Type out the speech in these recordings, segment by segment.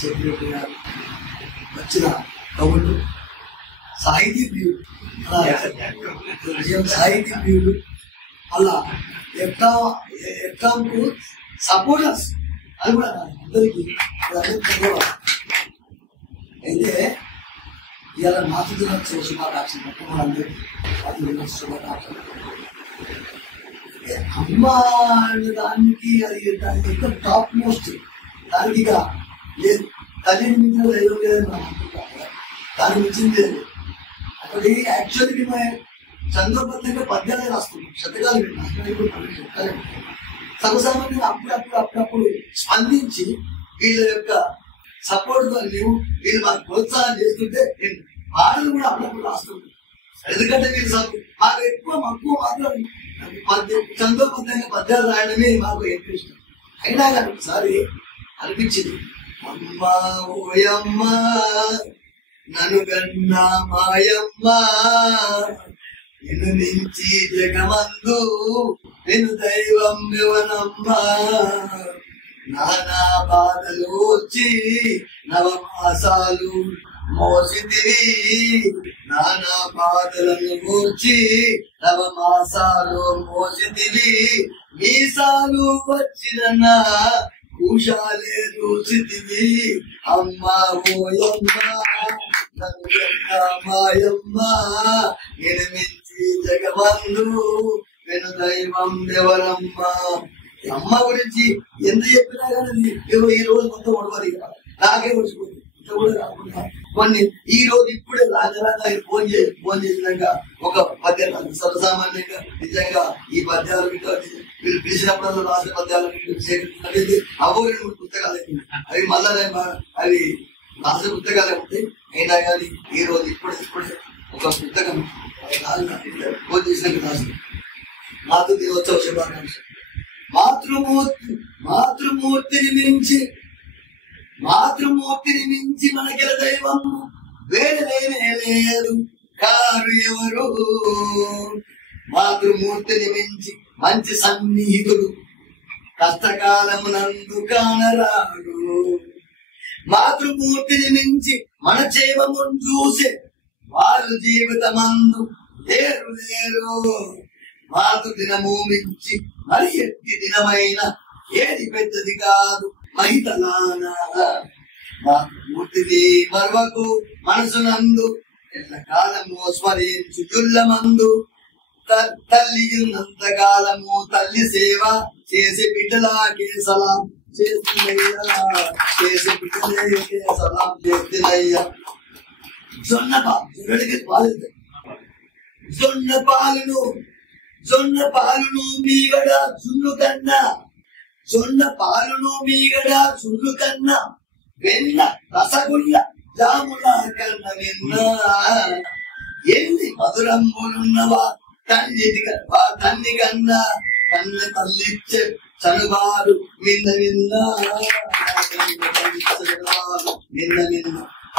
Secretary గారు వచ్చిన కవులు, సాహితీ ప్రియుడు, సాహితీ ప్రియుడు, అలా ఎగ్జామ్కు సపోర్టర్స్ అది కూడా అందరికీ అయితే ఇవాళ మాతృదినోత్సవ శుభాకాంక్షలు మొట్టమొదటి అందరికీ శుభాకాంక్షలు. అమ్మ దానికి అది ఎంత టాప్ మోస్ట్ దానికి ఇక లేదు, తల్లిని మించిన దైవం లేదని మనం అనుకుంటాం. దాని మించింది లేదు. అక్కడి యాక్చువల్గా మేము చంద్రబద్ధంగా పద్యాలే రాస్తున్నాం, శతకాలు విన్నాం. సర్వసామాన్యంగా అప్పుడప్పుడు స్పందించి వీళ్ళ యొక్క సపోర్ట్ తో వీళ్ళు మాకు ప్రోత్సాహం చేస్తుంటే పాటలు కూడా అప్పుడప్పుడు రాస్తుంటాం. ఎందుకంటే వీళ్ళు మాకు ఎక్కువ మక్కువ మాత్రం చంద్రబద్ధంగా పద్యాలు రాయడమే మాకు ఎక్కువ ఇష్టం. అయినా కానీ ఒకసారి అనిపించింది, అమ్మ ఓయమ్మ నన్ను కన్నా మాయమ్మ, నిన్ను మించి జగమందు నిన్ను దైవం ఎవనమ్మా, నానా బాధలు వచ్చి నవమాసాలు మోసిదివి, నానా బాధలను మోచి నవమాసాలు మోసిదివి, మీసాలు వచ్చిన కుషాలే చూసిదివి, అమ్మ ఓయమ్మ మాయమ్మ, నేను మించి జగమందు నేను దైవం ఎవరమ్మా. అమ్మ గురించి ఎంత చెప్పినా కానీ ఈ రోజు మొత్తం ఒడవది నాకే వచ్చిపోతుంది. ఇంత కూడా కాకుండా కొన్ని ఈ రోజు ఇప్పుడే రాజరాగా ఫోన్ చేసినాక ఒక పద్యం సర్వసామాన్యంగా నిజంగా ఈ పద్యాలు వీళ్ళు పిలిచినప్పుడు రాసిన పద్యాలు సేకరించినట్లయితే అవో 2 పుస్తకాలు అయిపోయింది. అవి మళ్ళా అవి రాసిన పుస్తకాలే ఉంటాయి. అయినా కానీ ఈ రోజు ఇప్పుడే ఒక పుస్తకం ఫోన్ చేసినాక రాసిన మాతృదినోత్సవ శుభాకాంక్ష. మాతృమూర్తిని మించి మనకి దైవం వేరే లేదు కారు ఎవరు. మాతృమూర్తిని మించి మంచి సన్నిహితుడు కష్టకాలమునందు కానరాడు. మాతృమూర్తిని మించి మన జీవమును చూసే వాళ్ళు జీవితమందు లేరు. మాతృ దినము మించి మరి ఎట్టి దినమైన ఏది పెద్దది కాదు మహితలానా. మాతృమూర్తిని మరవకు మనసునందు ఎల్ల కాలము స్మరించు యుల్లమందు. తల్లి ఉన్నంత కాలము తల్లి సేవ చేసే బిడ్డలాకే సలాం చేస్తున్నయ్యా, చేసే బిడ్డలకే సలాం చేస్తున్నయ్యా. జొన్న పాలును మీగడ చున్ను కన్నా, జొన్న పాలును మీగడ చున్ను కన్నా, వెన్న రసగుల్ల జాముల కన్న వెన్న. ఎన్ని మధురంబులున్నవా తన్ని కన్నా కన్న తల్లిచ్చే చనువారు నిన్న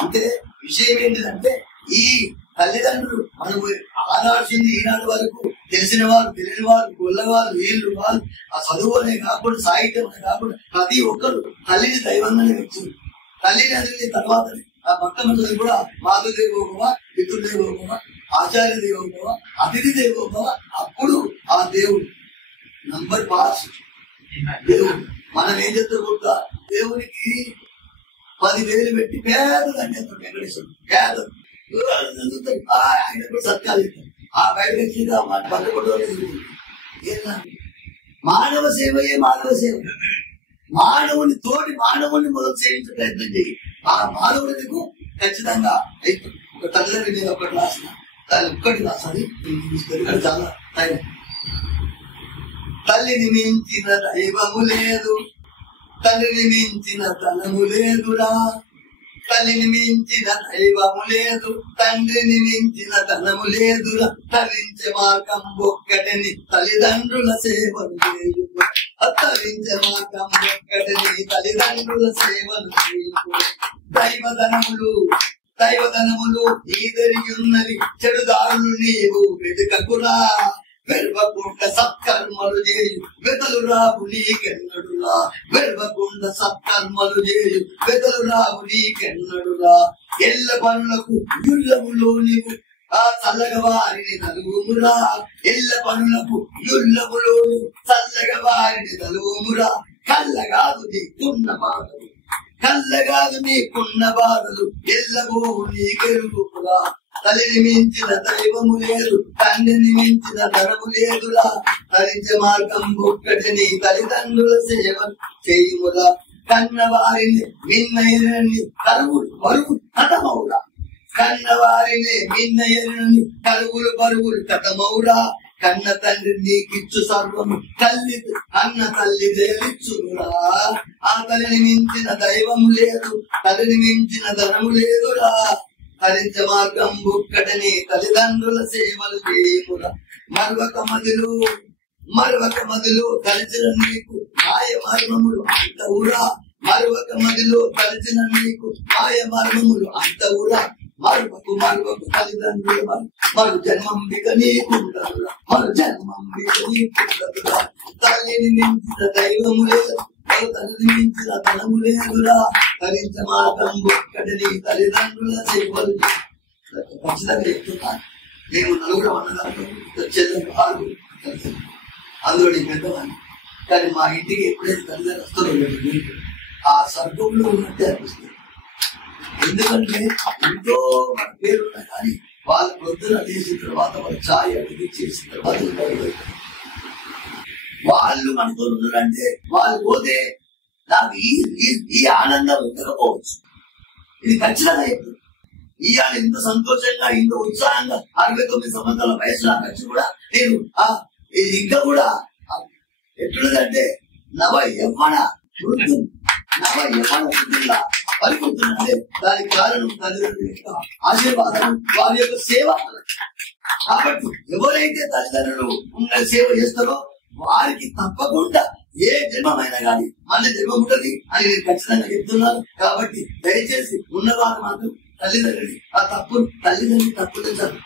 అంటే విషయం ఏంటిదంటే ఈ తల్లిదండ్రులు మనకు ఆనాడుతుంది ఈనాడు వరకు తెలిసిన వారు తెలియని వారు గొల్లవారు వీళ్ళు వాళ్ళు ఆ చదువు అనే కాకుండా సాహిత్యం అనే కాకుండా ప్రతి ఒక్కరు తల్లిని దైవంగానే వచ్చారు. తల్లిని అదిలిన తర్వాత ఆ మొట్టమొదటి కూడా మాతృదేవోభవ, పితృదేవోభవ, ఆచార్య దేవోభవ, అతిథి దేవోభవ. అప్పుడు ఆ దేవుడు నంబర్ పాస్ దేవుడు. మనం ఏం చెప్తా దేవునికి 10,000 పెట్టి పేదదండి వెంకటేశ్వరుడు పేద ఆయన కూడా సత్కాలు చెప్తారు. ఆ బయటకి మానవ సేవయే మానవ సేవ. మానవుని తోటి మానవుని మొదలు సేవించే ప్రయత్నం చేయి. ఆ మానవుడికి ఖచ్చితంగా అయిపోతుంది. ఒక తల్లిని నేను ఒకటి రాసిన ఒక్కటి రాసాది చాలా టైం. తల్లిని మించిన దైవము లేదు, తల్లిని మించిన ధనము లేదురా. తల్లిని మించిన దైవము లేదు, తండ్రిని మించిన ధనము లేదురా. తరించే మార్గం ఒక్కటని తల్లిదండ్రుల సేవలు లేదు, తరించే మార్గం ఒక్కటని తల్లిదండ్రుల సేవలు లేదు. దైవధనములు నీదరిగి ఉన్నవి, చెడుదారులు నీవు వెతుకకురా. వెర్వకుండ సత్కర్మలు చేయు వెతలు రావు నీకెన్నడురా. వెర్వకుండ సత్కర్మలు చేయు వెతలు రావు నీకెన్నడురా. ఎల్ల పనులకు యుల్లములో నీవు ఆ చల్లగ వారిని తలువుమురా. ఎల్ల పనులకు యుల్లములో చల్లగ వారిని తలువుమురా. కల్లగాదు నీకున్న బాధలు, కల్లగాదు నీకున్న బాధలు, ఎల్లబోవు నీకెరుగురా. తల్లిని మించిన దైవము లేదు, తండ్రిని మించిన ధనము లేదురా. తరించ మార్గం ఒక్కటి నీ తల్లిదండ్రుల సేవ చేయుమురా. కన్న వారిని విన్నయని కరువులు బరువు కథమౌరా. కన్న వారిని విన్నయని కరువులు బరువులు కథమౌరా. కన్న తండ్రి నీకిచ్చు సర్వము తల్లి అన్న తల్లి దేవిచ్చురా. ఆ తల్లిని మించిన దైవము లేదు, తల్లిని మించిన ధనము లేదురా. హరించ మార్గం ఒక్కటని తల్లిదండ్రుల సేవలు చేయుమురా. మరొక మదిలో కలిసిన నీకు మాయ మర్మములు అంతవురా. మరొక మదిలో కలిసిన నీకు మాయ మర్మములు అంతవురా. మరువకు తల్లిదండ్రుల మరు జన్మంబిక నీకుండదురా. మరు జన్మంబిక నీకుండదురా. తల్లిని మించిన దైవము లేదు, తల్లిని మించిన ధనము లేదురా. తరించ మార్గం ఒక్కటిని తల్లిదండ్రుల సేవలు. ఖచ్చితంగా చెప్తున్నా, మేము నలుగురు అన్నదాన్ని చెల్లెలు ఆరు కలిసి అందులో నేను పెద్దవాడిని. కానీ మా ఇంటికి ఎప్పుడైతే తల్లిదండ్రులు వస్తారో ఆ స్వర్గంలో ఉన్నట్టే అనిపిస్తుంది. ఎందుకంటే ఎంతో మన పేరున్నా కానీ వాళ్ళు పొద్దున లేచిన తర్వాత వాళ్ళు ఛాయ్ అడిగి చేసిన తర్వాత వాళ్ళు మనతో ఉన్నారంటే వాళ్ళు పోతే నాకు ఈ ఆనందం ఉండకపోవచ్చు. ఇది ఖచ్చితంగా చెప్తుంది. ఇవాళ ఇంత సంతోషంగా ఇంత ఉత్సాహంగా 69 సంవత్సరాల వయసు నాకు వచ్చి కూడా నేను ఇంకా కూడా ఎట్లుందంటే నవ యవ్వన వృద్ధులా పలుకుతుందంటే దానికి కారణం తల్లిదండ్రుల యొక్క ఆశీర్వాదం, వారి యొక్క సేవ. కాబట్టి ఎవరైతే తల్లిదండ్రులు ఉన్న సేవ చేస్తారో వారికి తప్పకుండా ఏ జన్మమైనా కానీ మన జన్మ ఉంటుంది అని నేను ఖచ్చితంగా చెప్తున్నాను. కాబట్టి దయచేసి ఉన్నవారు మాత్రం తల్లిదండ్రులు ఆ తప్పును తల్లిదండ్రులు తప్పు తెచ్చారు.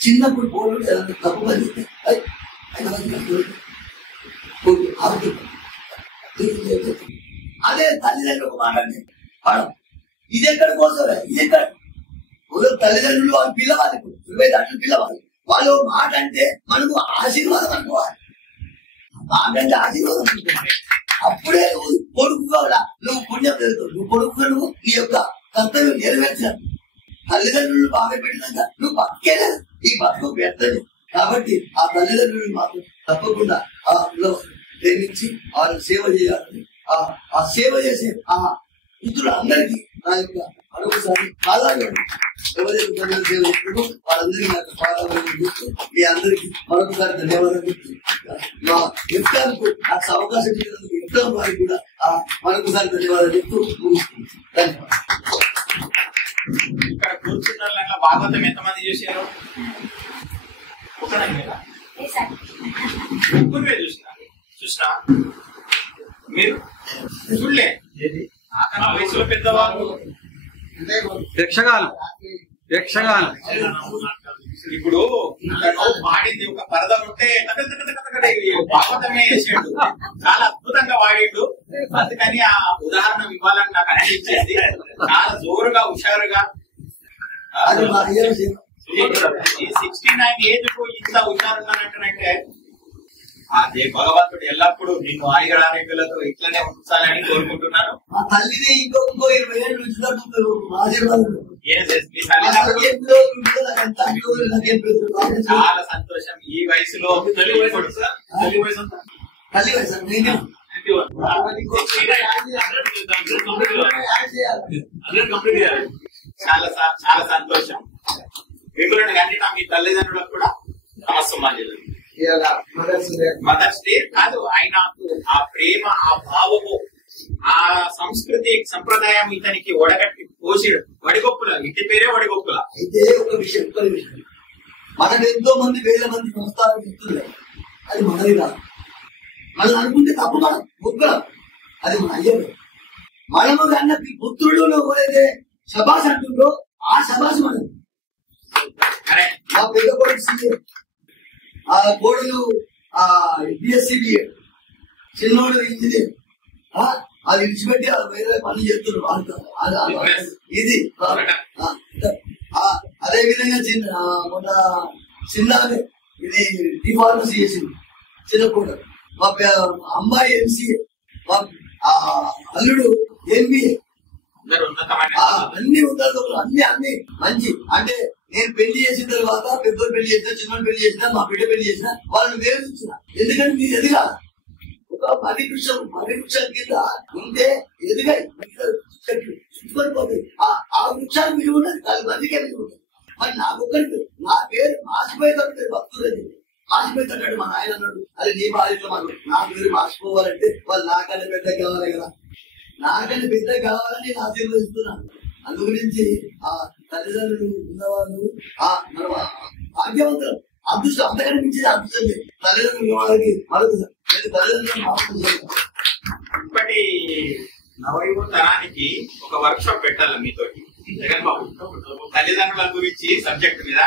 చిన్నప్పుడు పోలు ఏదైనా తప్పు కలిగితే అదే తల్లిదండ్రులు ఒక మాట అంటే పడం ఇది ఎక్కడ కోసమే ఇది ఎక్కడ తల్లిదండ్రులు వాళ్ళు పిల్లవాలి. 20 దాంట్లో పిల్లవాలి. వాళ్ళు మాట అంటే మనకు ఆశీర్వాదం అనుకోవాలి. మాట అంటే ఆశీర్వాదం అనుకోవాలి. అప్పుడే కొడుకు కావాలా నువ్వు పుణ్యం పెరుగుతావు. నువ్వు కొడుకు నువ్వు నీ యొక్క కర్తవ్యం నెరవేర్చాలి. తల్లిదండ్రులు బాగా పెట్టినాక నువ్వు బతికేలేదు, ఈ బతుకు పెడతాడు. కాబట్టి ఆ తల్లిదండ్రులు మాత్రం తప్పకుండా ఆ పిల్లవాళ్ళు ప్రేమించి వాళ్ళని సేవ చేయాలని ఆ సేవ చేసే ఆ మిత్రులు అందరికీ నా యొక్క మరొకసారి పాదాలు ఎవరైతే సేవ చేస్తారో వాళ్ళందరికీ నాకు పాదాలు చెప్తూ మీ అందరికీ మరొకసారి ధన్యవాదాలు చెప్తూ మా ఎఫ్ఆర్కు నాకు అవకాశం ఇచ్చినందుకు ఎఫ్ఆర్ వారికి కూడా మరొకసారి ధన్యవాదాలు చెప్తూ ముగిస్తుంది. ధన్యవాదాలు. ఇక్కడ కూర్చున్న భాగవతం ఎంతమంది చూసారు? ముగ్గురు చూసినా మీరు చూడలే. వయసులో పెద్దవాళ్ళు యక్షగాలు ఇప్పుడు వాడింది ఒక పరద ఉంటే భాగవతమే వేసాడు. చాలా అద్భుతంగా వాడిండు. అందుకని ఆ ఉదాహరణ ఇవ్వాలని నాకు అనిపించేది. చాలా జోరుగా హుషారుగా 69 ఏజ్ కు ఇంత హుషారున్నానంటే అదే భగవంతుడు ఎల్లప్పుడూ నిన్ను ఆయురారోగ్యాలతో ఇట్లనే ఉంచాలని కోరుకుంటున్నాను. తల్లిని ఇంకో 20 ఏళ్ళు చాలా సంతోషం. ఈ వయసులో చాలా చాలా సంతోషం. మిమ్మల్ని కానీ నా మీ తల్లిదండ్రులకు కూడా నమస్సమాజం. మదర్స్ డే కాదు, ఆయన ఆ ప్రేమ, ఆ భావము, ఆ సంస్కృతి సంప్రదాయం ఇతనికి ఒడగట్టి పోసిడు. వడిగొప్పుల ఇంటి పేరే వడిగొప్పుల. అయితే ఒక విషయం మనం ఎంతో మంది వేల మంది సంస్థలు ఇస్తున్నారు. అది మనది కాదు. మనం అనుకుంటే తప్పు. మనం ముగ్గురం అది మన అయ్యడు. మనము కన్న పుత్రుడు ఎవరైతే శబాస్ అంటుందో ఆ శబాస్ మనం. మా పెద్ద కొడుకు ఆ కోడలు బిఎస్సి చిన్నోడు ఇంజనీర్, అది విడిచిపెట్టి వేరే పనులు చేస్తున్నారు. ఇది అదే విధంగా మొన్న చిన్న ఇది డిఫార్మసీ చేసింది చిన్న కోడలు. మా అమ్మాయి ఎంసీఏ, మా అల్లుడు ఎంబీఏ, అన్ని ఉంటారు. అన్ని మంచి. అంటే నేను పెళ్లి చేసిన తర్వాత పెద్దోడు పెళ్లి చేసినా, చిన్న పెళ్లి చేసినా, మా బిడ్డ పెళ్లి చేసినా వాళ్ళని వేరుంచిన. ఎందుకంటే మీరు ఎదిగా ఒక మర్రి వృక్షం కింద ఉంటే ఎదిగాయి చెట్లు చుట్టుకొనిపోతాయి. ఆ వృక్షానికి విలువ ఉన్నది, దాని మందికే విలువ ఉంటుంది. మరి నాకొక్కరికి నా పేరు మార్చిపోయేటట్టు భక్తులని మార్చిపోయేటట్టు మా ఆయన అన్నాడు. అది నీ బాధ్యత. మనం నా పేరు మార్చిపోవాలంటే వాళ్ళు నాకన్నా పెద్ద కావాలి కదా, నాకన్నా పెద్ద కావాలని నేను ఆశీర్వదిస్తున్నాను. అందు గురించి ఆ తల్లిదండ్రులు ఉన్నవాళ్ళు మన భాగ్యవంతులు, అదృష్టం అంతకన్నా మించింది అదృష్టం లేదు. తల్లిదండ్రులు వాళ్ళకి మరొక తల్లిదండ్రులు ఇప్పటి నవయువ తరానికి ఒక వర్క్ షాప్ పెట్టాలి మీతోటి జగన్ బాబు, తల్లిదండ్రుల గురించి సబ్జెక్ట్ మీద.